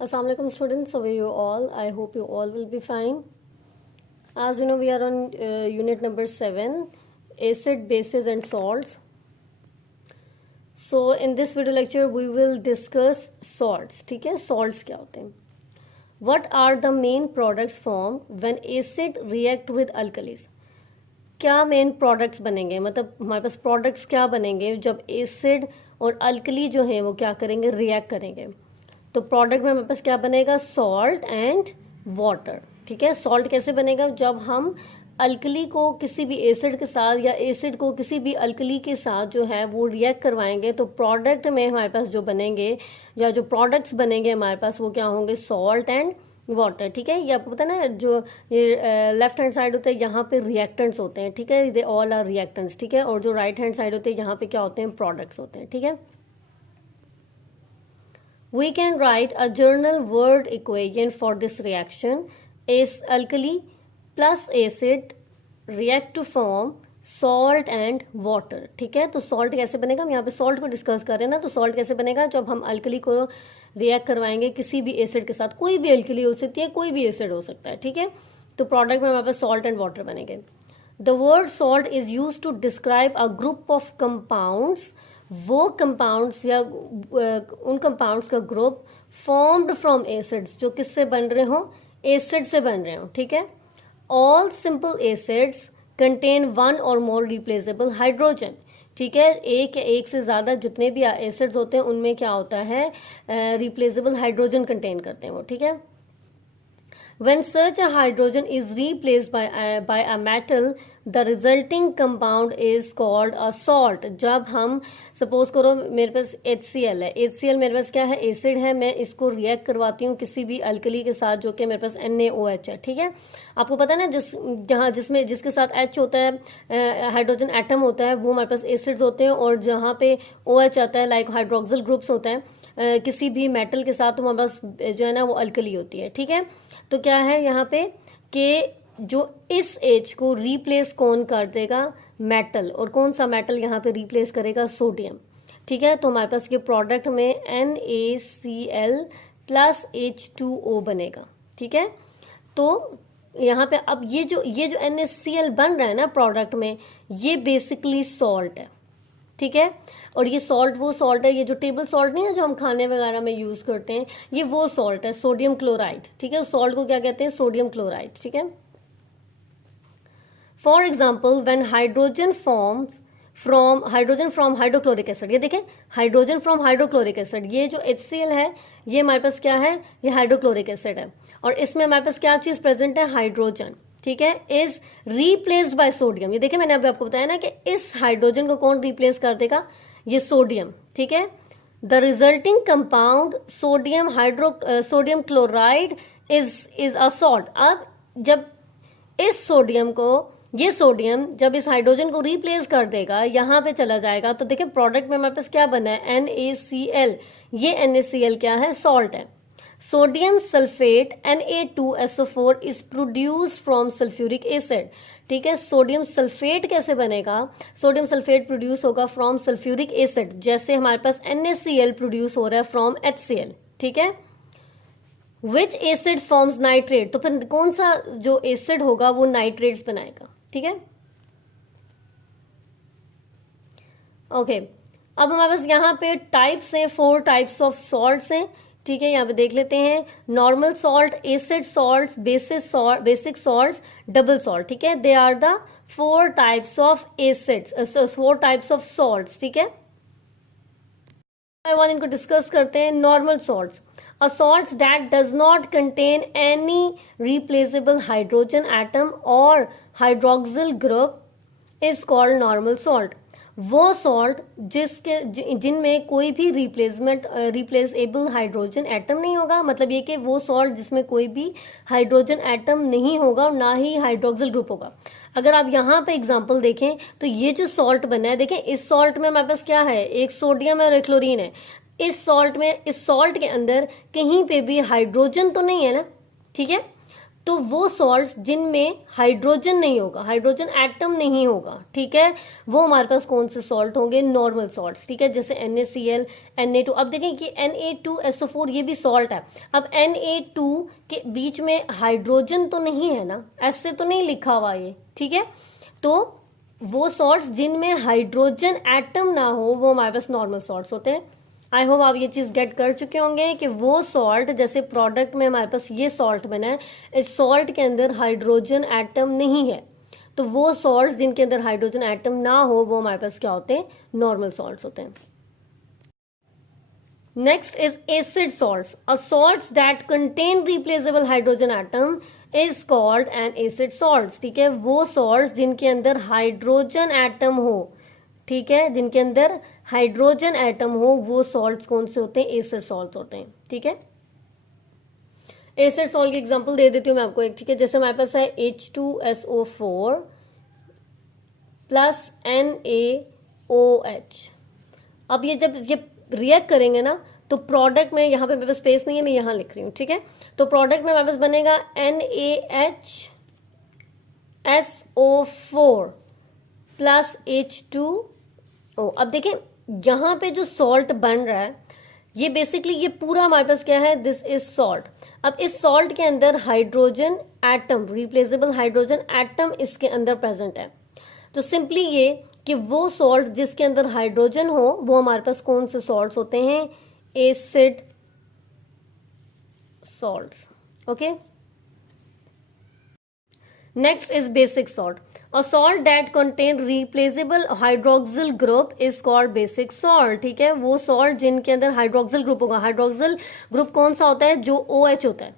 Assalamu alaikum students, how are you all? I hope you all will be fine. As you know, we are on unit number 7, acid, bases and salts. So in this video lecture we will discuss salts. ठीक है, salts क्या होते हैं? What are the main products formed when acid react with alkalis? क्या main products बनेंगे, मतलब हमारे पास products क्या बनेंगे जब एसिड और अल्कली जो है वो क्या करेंगे, रिएक्ट करेंगे. तो प्रोडक्ट में हमारे पास क्या बनेगा, सॉल्ट एंड वाटर. ठीक है, सॉल्ट कैसे बनेगा, जब हम अल्कली को किसी भी एसिड के साथ या एसिड को किसी भी अल्कली के साथ जो है वो रिएक्ट करवाएंगे तो प्रोडक्ट में हमारे पास जो बनेंगे या जो प्रोडक्ट्स बनेंगे हमारे पास वो क्या होंगे, सॉल्ट एंड वाटर. ठीक है, ये आपको पता है ना, जो ये लेफ्ट हैंड साइड होता है यहाँ पे रिएक्टेंट्स होते हैं. ठीक है, दे ऑल आर रिएक्टेंट्स. ठीक है, और जो राइट हैंड साइड होते हैं यहाँ पे क्या होते हैं, प्रोडक्ट्स होते हैं. ठीक है, we can write a journal word equation for this reaction. Is alkali plus acid react to form salt and water. ठीक है, तो सॉल्ट कैसे बनेगा, हम यहाँ पे सॉल्ट को डिस्कस कर रहे हैं ना. तो सॉल्ट कैसे बनेगा, जब हम अल्कली को रिएक्ट करवाएंगे किसी भी एसिड के साथ. कोई भी अल्कली हो सकती है, कोई भी एसिड हो सकता है. ठीक है, तो प्रोडक्ट में हमारे पास सॉल्ट एंड वाटर बनेंगे. The word salt is use to describe a group of compounds. वो कंपाउंड्स या उन कंपाउंड्स का ग्रुप फॉर्म्ड फ्रॉम एसिड्स, जो किससे बन रहे हो, एसिड से बन रहे हो. ठीक है, all simple acids contain one और मोर रिप्लेसेबल हाइड्रोजन. ठीक है, एक से ज्यादा जितने भी एसिड्स होते हैं उनमें क्या होता है, रिप्लेसेबल हाइड्रोजन कंटेन करते हैं वो. ठीक है, when such a hydrogen is replaced by a metal, the resulting compound is called a salt. जब हम सपोज करो मेरे पास HCl है, HCl मेरे पास क्या है, एसिड है, मैं इसको रिएक्ट करवाती हूँ किसी भी अल्कली के साथ जो कि मेरे पास NaOH है. ठीक है, आपको पता है ना, जिसके साथ H होता है, हाइड्रोजन एटम होता है, वो हमारे पास एसिड्स होते हैं. और जहाँ पे OH आता है, लाइक हाइड्रोक्सिल ग्रुप्स होता है किसी भी मेटल के साथ, तो हमारे पास जो है ना वो अल्कली होती है. ठीक है, तो क्या है यहाँ पे कि जो इस H को रिप्लेस कौन कर देगा, मेटल. और कौन सा मेटल यहाँ पे रिप्लेस करेगा, सोडियम. ठीक है, तो हमारे पास ये प्रोडक्ट में NaCl प्लस H2O बनेगा. ठीक है, तो यहाँ पे अब ये जो NaCl बन रहा है ना प्रोडक्ट में, ये बेसिकली सॉल्ट है. ठीक है, और ये सॉल्ट वो सॉल्ट है, ये जो टेबल सॉल्ट नहीं है जो हम खाने वगैरह में यूज करते हैं, ये वो सॉल्ट है, सोडियम क्लोराइड. ठीक है, सॉल्ट को क्या कहते हैं, सोडियम क्लोराइड. ठीक है, for example when hydrogen from hydrochloric acid. ये देखें, हाइड्रोजन फ्रॉम हाइड्रोक्लोरिक एसिड, ये जो HCl है ये हमारे पास क्या है, ये हाइड्रोक्लोरिक एसिड है. और इसमें हमारे पास क्या चीज प्रेजेंट है, हाइड्रोजन. ठीक है, इज रिप्लेस्ड बाय सोडियम. ये देखिए मैंने अभी आपको बताया ना कि इस हाइड्रोजन को कौन रिप्लेस कर देगा, ये सोडियम. ठीक है, the resulting compound sodium chloride is a salt. अब जब इस सोडियम को, ये सोडियम जब इस हाइड्रोजन को रिप्लेस कर देगा, यहां पे चला जाएगा, तो देखिए प्रोडक्ट में हमारे पास क्या बना है, NaCl. ये NaCl क्या है, सॉल्ट है. Sodium sulphate Na2SO4 is produce from sulphuric acid. ठीक है, सोडियम सल्फेट कैसे बनेगा, सोडियम सल्फेट प्रोड्यूस होगा फ्रॉम सल्फ्यूरिक एसिड, जैसे हमारे पास NaCl प्रोड्यूस हो रहा है फ्रॉम HCl. ठीक है, विच एसिड फॉर्म्स नाइट्रेट. तो फिर कौन सा जो एसिड होगा वो नाइट्रेट्स बनाएगा. ठीक है, ओके. अब हमारे पास यहाँ पे टाइप्स हैं, 4 टाइप्स ऑफ सॉल्ट्स हैं. ठीक है, यहाँ पे देख लेते हैं, normal salt, acid salt, basic salt, double salt. ठीक है, they are the 4 types of acids, 4 types of salts. ठीक है, इनको डिस्कस करते हैं. Normal salts, a salt that does not contain any replaceable hydrogen atom or hydroxyl group is called normal salt. वो salt जिनमें कोई भी रिप्लेसेबल हाइड्रोजन एटम नहीं होगा, मतलब ये कि वो सॉल्ट जिसमें कोई भी हाइड्रोजन एटम नहीं होगा और ना ही हाइड्रोक्सिल ग्रुप होगा. अगर आप यहाँ पे एग्जांपल देखें तो ये जो सॉल्ट बना है, देखें इस सॉल्ट में हमारे पास क्या है, एक सोडियम है और एक क्लोरीन है. इस सॉल्ट के अंदर कहीं पे भी हाइड्रोजन तो नहीं है ना. ठीक है, तो वो सॉल्ट्स जिनमें हाइड्रोजन नहीं होगा, हाइड्रोजन एटम नहीं होगा, ठीक है, वो हमारे पास कौन से सॉल्ट होंगे, नॉर्मल सॉल्ट्स, ठीक है, जैसे NaCl, Na2। अब देखें कि Na2SO4 ये भी सॉल्ट है। अब Na2 के बीच में हाइड्रोजन तो नहीं है ना, ऐसे तो नहीं लिखा हुआ ये, ठीक है, तो वो सॉल्ट्स जिनमें हाइड्रोजन एटम ना हो वो हमारे पास नॉर्मल सॉल्ट्स होते हैं। आई होप आप ये चीज गेट कर चुके होंगे कि वो सॉल्ट, जैसे प्रोडक्ट में हमारे पास ये सॉल्ट बना है, इस सॉल्ट के अंदर हाइड्रोजन एटम नहीं है, तो वो सॉल्ट जिनके अंदर हाइड्रोजन एटम ना हो वो हमारे पास क्या होते हैं, नॉर्मल सॉल्ट्स होते हैं। Next is acid salts. A salts that contain replaceable hydrogen atom is called an acid salts, ठीक है, वो सॉल्ट्स जिनके अंदर हाइड्रोजन एटम हो, ठीक है, जिनके अंदर हाइड्रोजन एटम हो वो सॉल्ट्स कौन से होते हैं, एसिड सॉल्ट्स होते हैं, ठीक है। एसिड सॉल्ट की एग्जांपल दे देती हूं मैं आपको एक, ठीक है, जैसे हमारे पास है H2SO4 प्लस NaOH। अब ये जब ये रिएक्ट करेंगे ना तो प्रोडक्ट में, यहाँ पे मेरे पास स्पेस नहीं है, मैं यहाँ लिख रही हूँ, ठीक है, तो प्रोडक्ट में हमारे पास बनेगा NaHSO4 प्लस H2O। अब देखें यहाँ पे जो सॉल्ट बन रहा है ये बेसिकली ये पूरा हमारे पास क्या है, दिस इज सॉल्ट। अब इस सॉल्ट के अंदर hydrogen atom, replaceable hydrogen atom इसके अंदर प्रेजेंट है। तो सिंपली ये कि वो सॉल्ट जिसके अंदर हाइड्रोजन हो वो हमारे पास कौन से सॉल्ट्स होते हैं, acid salts, okay. Next is basic salt. A salt that contain replaceable hydroxyl group is called basic salt, ठीक है, वो सॉल्ट जिनके अंदर हाइड्रोक्सिल ग्रुप होगा। हाइड्रोक्सिल ग्रुप कौन सा होता है, जो OH होता है।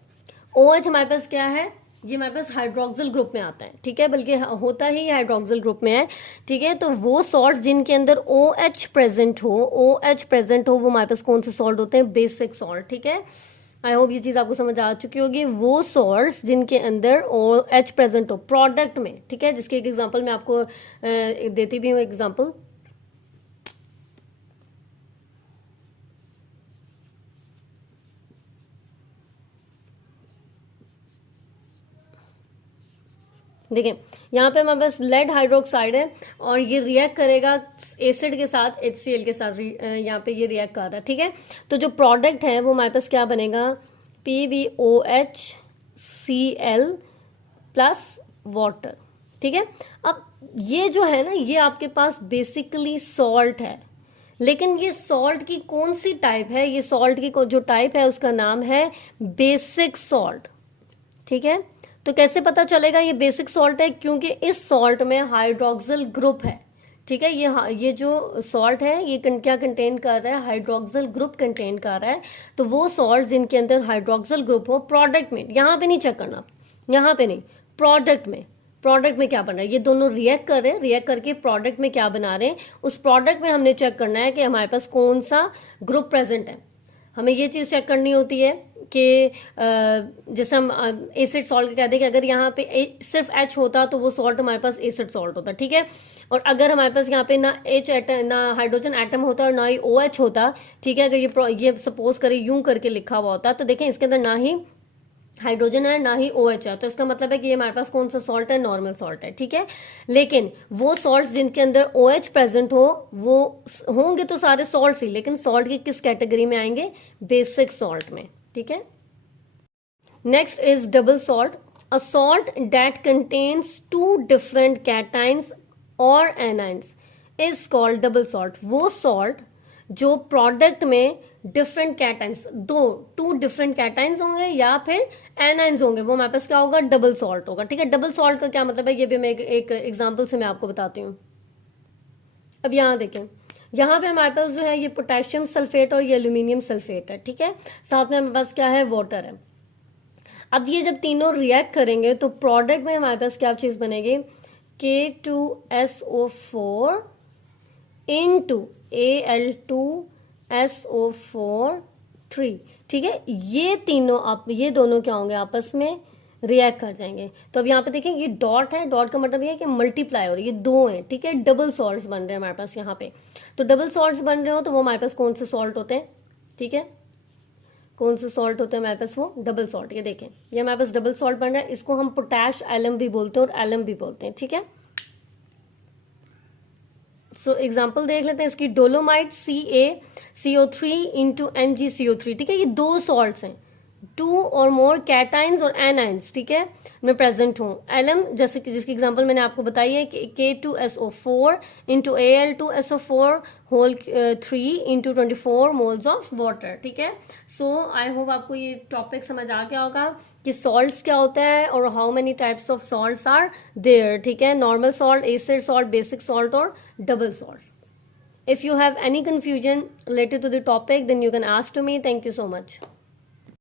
OH हमारे पास क्या है, ये हमारे पास हाइड्रोक्सिल ग्रुप में आता है, ठीक है, बल्कि होता ही हाइड्रोक्सिल ग्रुप में है, ठीक है, तो वो सॉल्ट जिनके अंदर OH प्रेजेंट हो, OH प्रेजेंट हो वो हमारे पास कौन से सॉल्ट होते हैं, बेसिक सॉल्ट, ठीक है। आई होप ये चीज आपको समझ आ चुकी होगी। वो सॉल्ट्स जिनके अंदर OH प्रेजेंट हो प्रोडक्ट में, ठीक है, जिसके एक एग्जांपल मैं आपको देती भी हूँ एग्जांपल। देखिए यहाँ पे हमारे पास लेड हाइड्रोक्साइड है और ये रिएक्ट करेगा एसिड के साथ, HCl के साथ, यहाँ पे ये रिएक्ट कर रहा है, ठीक है, तो जो प्रोडक्ट है वो हमारे पास क्या बनेगा, PbOHCl प्लस वाटर, ठीक है। अब ये जो है ना ये आपके पास बेसिकली सॉल्ट है, लेकिन ये सॉल्ट की कौन सी टाइप है, ये सॉल्ट की जो टाइप है उसका नाम है बेसिक सॉल्ट, ठीक है। तो कैसे पता चलेगा ये बेसिक सॉल्ट है, क्योंकि इस सॉल्ट में हाइड्रोक्सिल ग्रुप है, ठीक है, ये जो सॉल्ट है ये क्या कंटेन कर रहा है, हाइड्रोक्सिल ग्रुप कंटेन कर रहा है। तो वो सॉल्ट जिनके अंदर हाइड्रोक्सिल ग्रुप हो प्रोडक्ट में, यहाँ पे नहीं चेक करना, यहाँ पे नहीं, प्रोडक्ट में क्या बन रहा है, ये दोनों रिएक्ट कर रहे हैं, रिएक्ट करके प्रोडक्ट में क्या बना रहे हैं, उस प्रोडक्ट में हमने चेक करना है कि हमारे पास कौन सा ग्रुप प्रेजेंट है। हमें ये चीज चेक करनी होती है कि जैसे हम एसिड सॉल्ट कहते हैं कि अगर यहाँ पे सिर्फ H होता तो वो सॉल्ट हमारे पास एसिड सॉल्ट होता, ठीक है, और अगर हमारे पास यहाँ पे ना H एटम, ना हाइड्रोजन एटम होता और ना ही OH होता, ठीक है, अगर ये सपोज करें यूं करके लिखा हुआ होता तो देखें इसके अंदर ना ही हाइड्रोजन है ना ही OH है, तो इसका मतलब है कि ये हमारे पास कौन सा सॉल्ट है, नॉर्मल सॉल्ट है, ठीक है। लेकिन वो सॉल्ट जिनके अंदर OH प्रेजेंट हो वो होंगे तो सारे सॉल्ट ही, लेकिन सॉल्ट की किस कैटेगरी में आएंगे, बेसिक सॉल्ट में, ठीक है। Next is double salt. A salt that contains 2 different cations और anions is called double salt. वो सॉल्ट जो प्रोडक्ट में डिफरेंट कैटाइन्स, 2 डिफरेंट कैटाइन्स होंगे या फिर एनाइन्स होंगे, वो हमारे पास क्या होगा, डबल सॉल्ट होगा, ठीक है। डबल सॉल्ट का क्या मतलब है ये भी मैं एक एग्जांपल से मैं आपको बताती हूँ। अब यहाँ देखें, यहाँ पे हमारे पास जो है ये पोटेशियम सल्फेट और ये एल्यूमिनियम सल्फेट है, ठीक है, साथ में हमारे पास क्या है, वाटर है। अब ये जब तीनों रिएक्ट करेंगे तो प्रोडक्ट में हमारे पास क्या चीज बनेगी, K2SO4 into Al2SO4 ठीक है, ये दोनों क्या होंगे, आपस में रिएक्ट कर जाएंगे। तो अब यहाँ पे देखें ये डॉट है, डॉट का मतलब ये है कि मल्टीप्लाई हो रही है, ये 2 हैं, ठीक है, डबल सॉल्ट्स बन रहे हैं हमारे पास यहाँ पे। तो डबल सॉल्ट्स बन रहे हो तो वो हमारे पास कौन से सॉल्ट होते हैं, ठीक है, कौन से सॉल्ट होते हैं हमारे पास, वो डबल सॉल्ट। ये देखें, ये हमारे पास डबल सॉल्ट बन रहा है, इसको हम पोटैश एलम भी बोलते हैं और एलम भी बोलते हैं, ठीक है। सो एग्जाम्पल देख लेते हैं इसकी, डोलोमाइट CaCO3 इंटू MgCO3, ठीक है। ये दो सॉल्ट्स हैं, 2 और मोर कैटाइंस और एनाइंस, ठीक है, में प्रेजेंट हूँ। एलम जैसे कि जिसकी एग्जांपल मैंने आपको बताई है कि K2SO4 into Al2SO4 whole 3 into 24 moles of water, ठीक है। सो आई होप आपको ये टॉपिक समझ आ गया होगा कि सॉल्ट्स क्या होता है और how many types of salts are there, ठीक है। Normal salt, acid salt, basic salt और double salts. If you have any confusion related to the topic, then you can ask to me. Thank you so much.